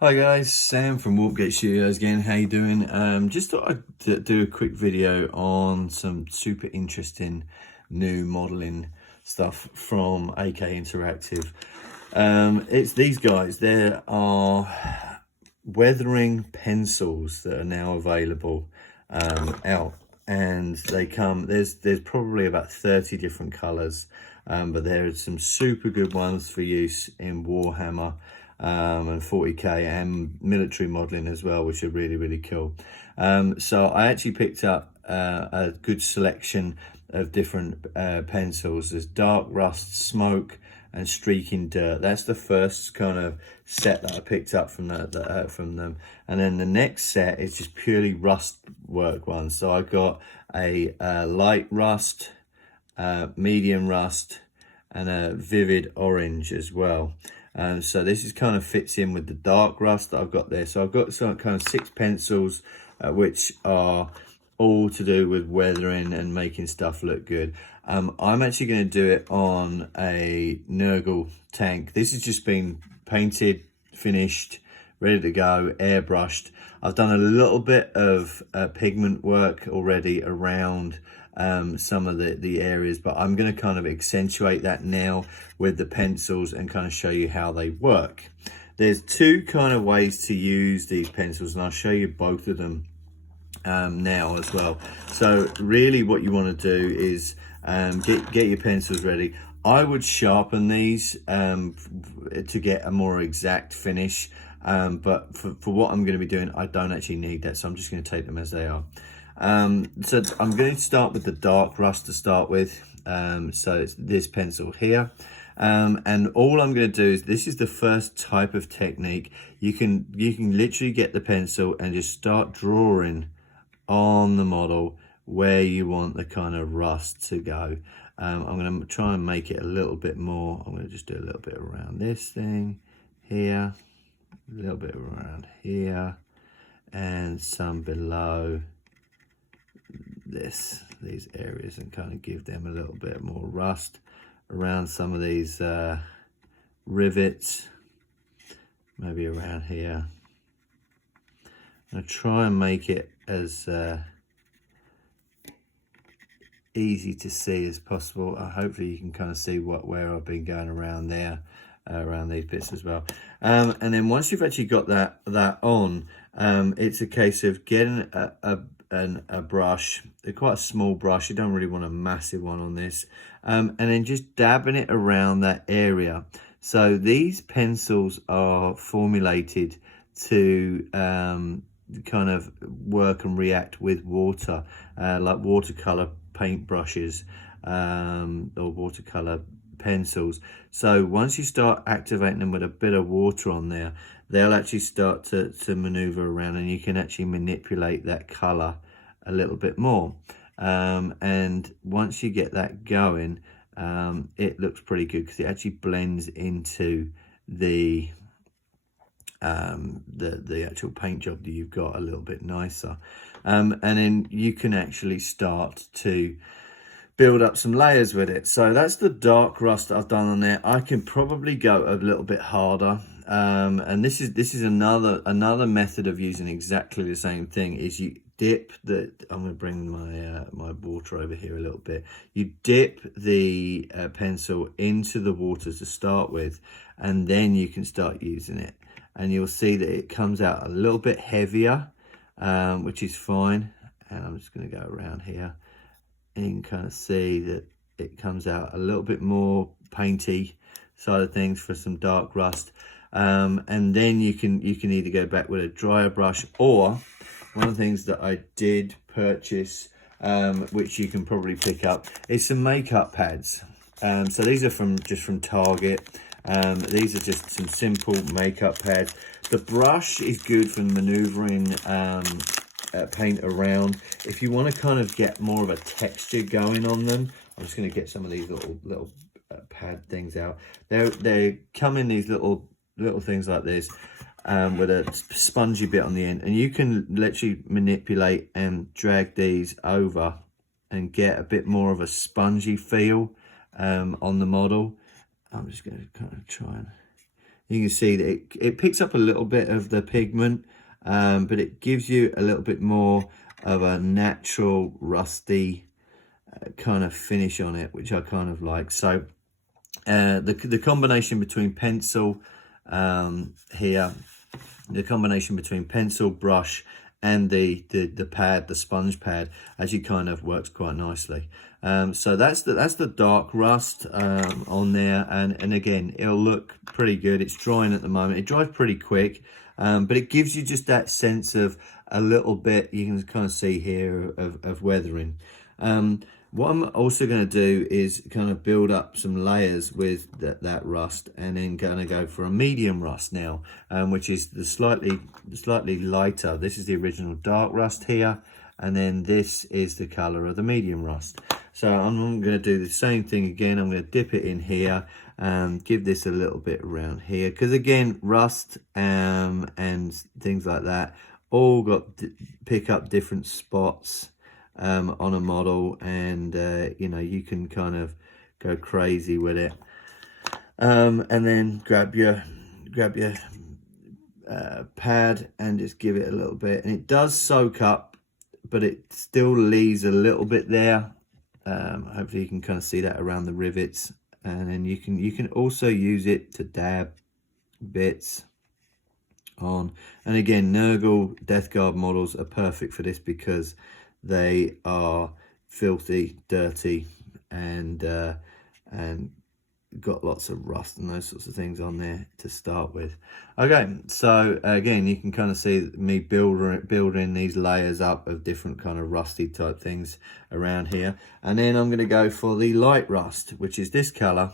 Hi guys, Sam from Warpgate Studios again. How you doing? Just thought I'd do a quick video on some super interesting new modeling stuff from AK Interactive. It's these guys. There are weathering pencils that are now available out, and they come. There's probably about 30 different colors, but there are some super good ones for use in Warhammer. And 40k and military modeling as well, which are really cool. So I actually picked up a good selection of different pencils. There's dark rust, smoke, and streaking dirt. That's the first kind of set that I picked up from from them, and then the next set is just purely rust work ones. So I got a light rust, medium rust, and a vivid orange as well. So this is kind of fits in with the dark rust that I've got there. So I've got some kind of 6 pencils, which are all to do with weathering and making stuff look good. I'm actually going to do it on a Nurgle tank. This has just been painted, finished, ready to go, airbrushed. I've done a little bit of pigment work already around some of the areas, but I'm going to kind of accentuate that now with the pencils and kind of show you how they work. There's 2 kind of ways to use these pencils, and I'll show you both of them now as well. So really what you want to do is get your pencils ready. I would sharpen these to get a more exact finish, but for what I'm going to be doing, I don't actually need that, so I'm just going to take them as they are. So I'm going to start with the dark rust to start with. So it's this pencil here. And all I'm going to do is, this is the first type of technique. You can literally get the pencil and just start drawing on the model where you want the kind of rust to go. I'm going to try and make it a little bit more. I'm going to just do a little bit around this thing here, a little bit around here, and some below these areas, and kind of give them a little bit more rust around some of these rivets, maybe around here. I'm going to try and make it as easy to see as possible. Hopefully you can kind of see where I've been going around there, around these bits as well. And then once you've actually got that on, it's a case of getting a brush, quite a small brush. You don't really want a massive one on this, and then just dabbing it around that area. So these pencils are formulated to kind of work and react with water, like watercolor paintbrushes or watercolor pencils. So once you start activating them with a bit of water on there, they'll actually start to maneuver around, and you can actually manipulate that color a little bit more. And once you get that going, it looks pretty good because it actually blends into the actual paint job that you've got a little bit nicer. And then you can actually start to build up some layers with it. So that's the dark rust that I've done on there. I can probably go a little bit harder. And this is another method of using exactly the same thing. Is you dip the, I'm going to bring my my water over here a little bit. You dip the pencil into the water to start with, and then you can start using it, and you'll see that it comes out a little bit heavier, which is fine. And I'm just going to go around here, and you can kind of see that it comes out a little bit more painty side of things for some dark rust. And then you can either go back with a drier brush, or one of the things that I did purchase, which you can probably pick up, is some makeup pads. So these are just from Target. These are just some simple makeup pads. The brush is good for maneuvering paint around. If you want to kind of get more of a texture going on them, I'm just going to get some of these little pad things out. They come in these little things like this, with a spongy bit on the end, and you can literally manipulate and drag these over and get a bit more of a spongy feel on the model. I'm just going to kind of try and you can see that it picks up a little bit of the pigment, but it gives you a little bit more of a natural rusty kind of finish on it, which I kind of like. So the combination between pencil here, the combination between pencil, brush, and the pad, the sponge pad, actually kind of works quite nicely. So that's the dark rust on there, and again, it'll look pretty good. It's drying at the moment. It dries pretty quick, but it gives you just that sense of a little bit, you can kind of see here, of weathering. What I'm also going to do is kind of build up some layers with that rust, and then going to go for a medium rust now, which is the slightly lighter. This is the original dark rust here, and then this is the color of the medium rust. So I'm going to do the same thing again. I'm going to dip it in here, give this a little bit around here, because again, rust and things like that all pick up different spots on a model, and you know, you can kind of go crazy with it, and then grab your pad and just give it a little bit, and it does soak up, but it still leaves a little bit there. Hopefully you can kind of see that around the rivets, and then you can also use it to dab bits on. And again, Nurgle Death Guard models are perfect for this because they are filthy, dirty, and got lots of rust and those sorts of things on there to start with. Okay, so again, you can kind of see me building these layers up of different kind of rusty type things around here, and then I'm going to go for the light rust, which is this color,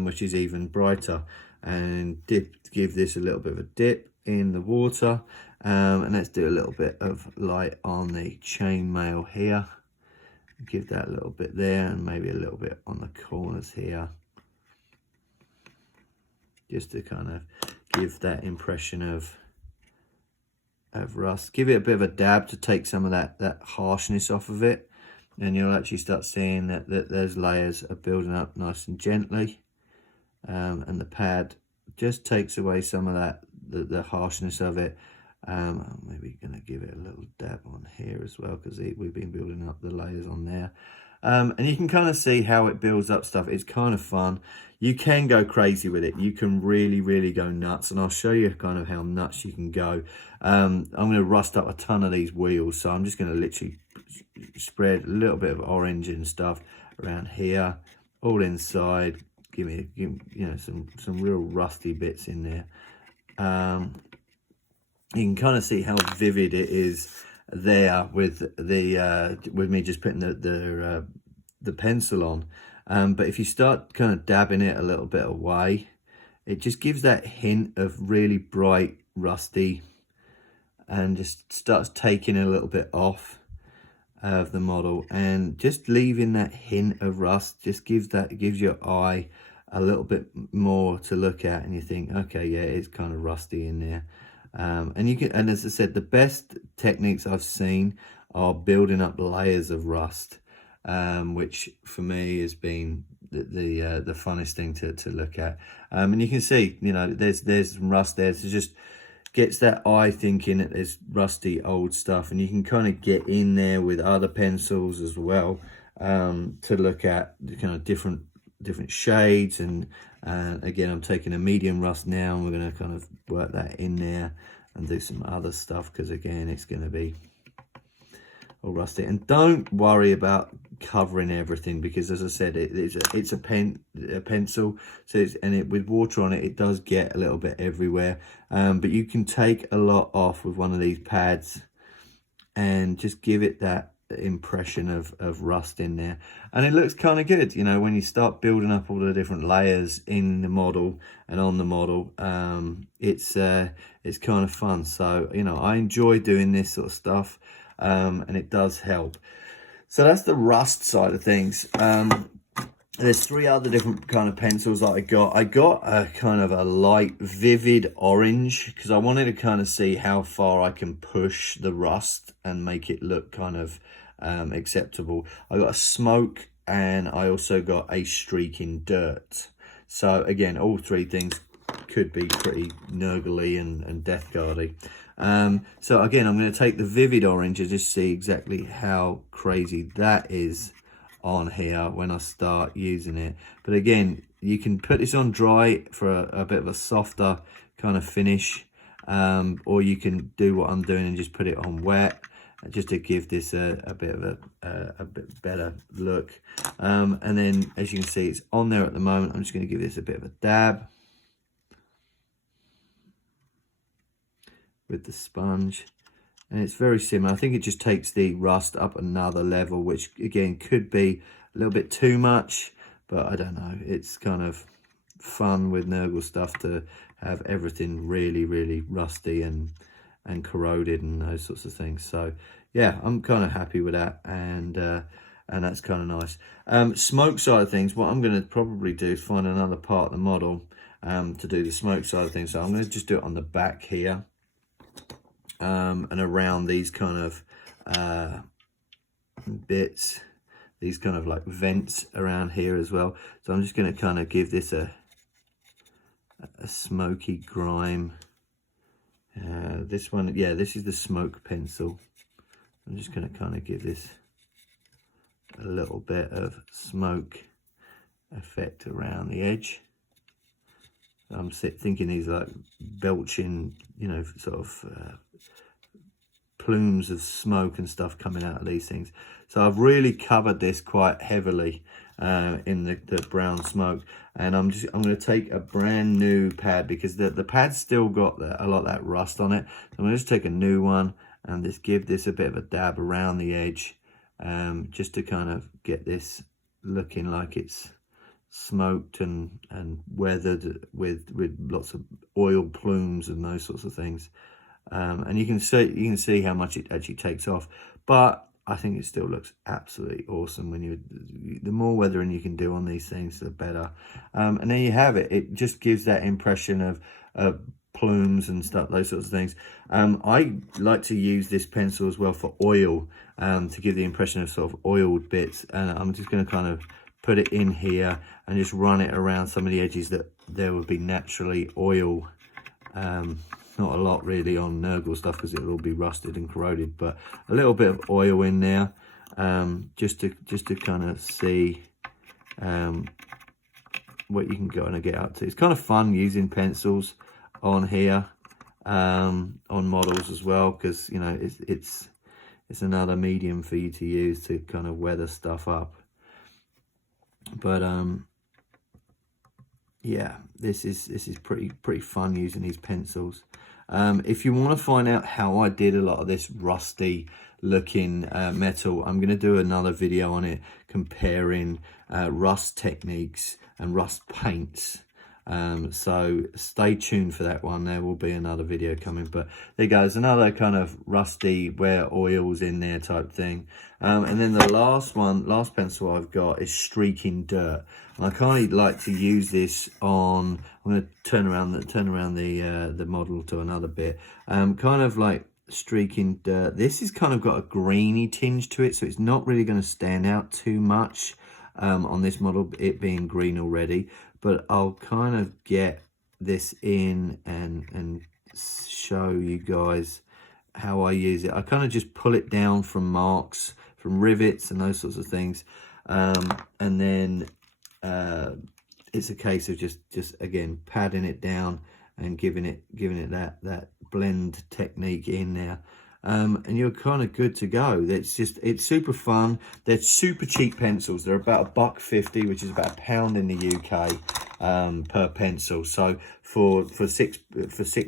which is even brighter, and give this a little bit of a dip in the water, and let's do a little bit of light on the chainmail here. Give that a little bit there, and maybe a little bit on the corners here, just to kind of give that impression of rust. Give it a bit of a dab to take some of that harshness off of it, and you'll actually start seeing that those layers are building up nice and gently, and the pad just takes away some of that the harshness of it. I'm maybe going to give it a little dab on here as well, because we've been building up the layers on there. And you can kind of see how it builds up stuff. It's kind of fun. You can go crazy with it. You can really go nuts, and I'll show you kind of how nuts you can go. I'm going to rust up a ton of these wheels, so I'm just going to literally spread a little bit of orange and stuff around here, all inside. Give you know, some real rusty bits in there. You can kind of see how vivid it is there with me just putting the pencil on, but if you start kind of dabbing it a little bit away, it just gives that hint of really bright rusty, and just starts taking a little bit off of the model, and just leaving that hint of rust just gives your eye a little bit more to look at, and you think, okay, yeah, it's kind of rusty in there. And as I said, the best techniques I've seen are building up layers of rust, which for me has been the funnest thing to look at. And you can see, you know, there's some rust there. So just gets that eye thinking that there's rusty old stuff, and you can kind of get in there with other pencils as well, to look at the kind of different shades. And again, I'm taking a medium rust now, and we're going to kind of work that in there and do some other stuff, because again, it's going to be all rusty. And don't worry about covering everything, because as I said, it's a pencil, so with water on it, it does get a little bit everywhere, but you can take a lot off with one of these pads and just give it that impression of rust in there, and it looks kind of good, you know, when you start building up all the different layers in the model and on the model. It's kind of fun. So, you know, I enjoy doing this sort of stuff, and it does help. So that's the rust side of things. There's three other different kind of pencils that I got a kind of a light vivid orange, because I wanted to kind of see how far I can push the rust and make it look kind of acceptable. I got a smoke, and I also got a streak in dirt. So again, all three things could be pretty Nurgle-y and Death Guard-y. So again, I'm going to take the Vivid Orange and just see exactly how crazy that is on here when I start using it. But again, you can put this on dry for a bit of a softer kind of finish, or you can do what I'm doing and just put it on wet, just to give this a bit of a bit better look. And then, as you can see, it's on there at the moment. I'm just going to give this a bit of a dab with the sponge, and it's very similar. I think it just takes the rust up another level, which again could be a little bit too much, but I don't know. It's kind of fun with Nurgle stuff to have everything really rusty and corroded and those sorts of things. So yeah, I'm kind of happy with that, and that's kind of nice. Smoke side of things, what I'm going to probably do is find another part of the model to do the smoke side of things. So I'm going to just do it on the back here, and around these kind of bits, these kind of like vents around here as well. So I'm just going to kind of give this a smoky grime. This one, yeah, this is the smoke pencil. I'm just going to kind of give this a little bit of smoke effect around the edge. I'm thinking these like belching, you know, sort of plumes of smoke and stuff coming out of these things. So I've really covered this quite heavily in the brown smoke, and I'm going to take a brand new pad, because the pad's still got a lot of that rust on it. So I'm going to just take a new one and just give this a bit of a dab around the edge, just to kind of get this looking like it's smoked and weathered with lots of oil plumes and those sorts of things. And you can see how much it actually takes off, but I think it still looks absolutely awesome. When the more weathering you can do on these things, the better. And there you have it. It just gives that impression of plumes and stuff, those sorts of things. I like to use this pencil as well for oil, to give the impression of sort of oiled bits. And I'm just going to kind of put it in here and just run it around some of the edges that there would be naturally oil. Not a lot really on Nurgle stuff, because it'll all be rusted and corroded, but a little bit of oil in there, just to kind of see what you can go and get up to. It's kind of fun using pencils on here, on models as well, because you know it's another medium for you to use to kind of weather stuff up. But yeah, this is pretty fun using these pencils. If you want to find out how I did a lot of this rusty looking metal, I'm going to do another video on it, comparing rust techniques and rust paints. So stay tuned for that one. There will be another video coming, but there you go. There's another kind of rusty where oil's in there type thing. And then the last pencil I've got is Streaking Dirt. And I kind of like to use this on, I'm going to turn around the model to another bit. Kind of like Streaking Dirt. This has kind of got a greeny tinge to it, so it's not really going to stand out too much on this model, it being green already. But I'll kind of get this in and show you guys how I use it. I kind of just pull it down from marks, from rivets and those sorts of things. And then it's a case of just again padding it down and giving it that blend technique in there. And you're kind of good to go. It's super fun. They're super cheap pencils. They're about $1.50, which is about £1 in the UK per pencil. So for six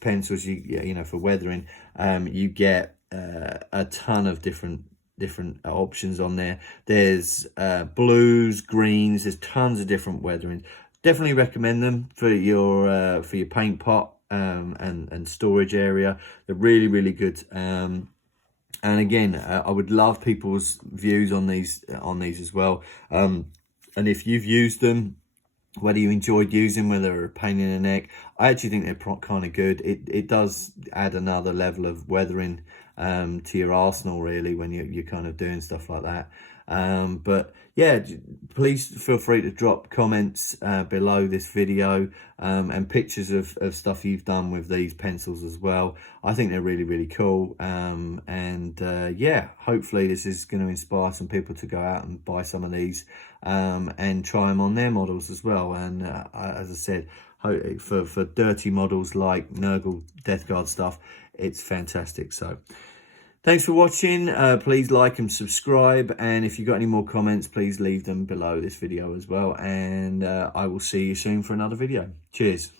pencils, you know, for weathering, you get a ton of different options on there. There's blues, greens. There's tons of different weatherings. Definitely recommend them for your paint pot and storage area. They're really good. And again, I would love people's views on these as well. And if you've used them, whether you enjoyed using, whether they're a pain in the neck, I actually think they're kind of good. It does add another level of weathering to your arsenal, really, when you're kind of doing stuff like that. But yeah, please feel free to drop comments below this video, and pictures of stuff you've done with these pencils as well. I think they're really, really cool. Yeah, hopefully this is going to inspire some people to go out and buy some of these and try them on their models as well. And as I said, for dirty models like Nurgle Death Guard stuff, it's fantastic. So thanks for watching. Please like and subscribe, and if you've got any more comments, please leave them below this video as well, and I will see you soon for another video. Cheers.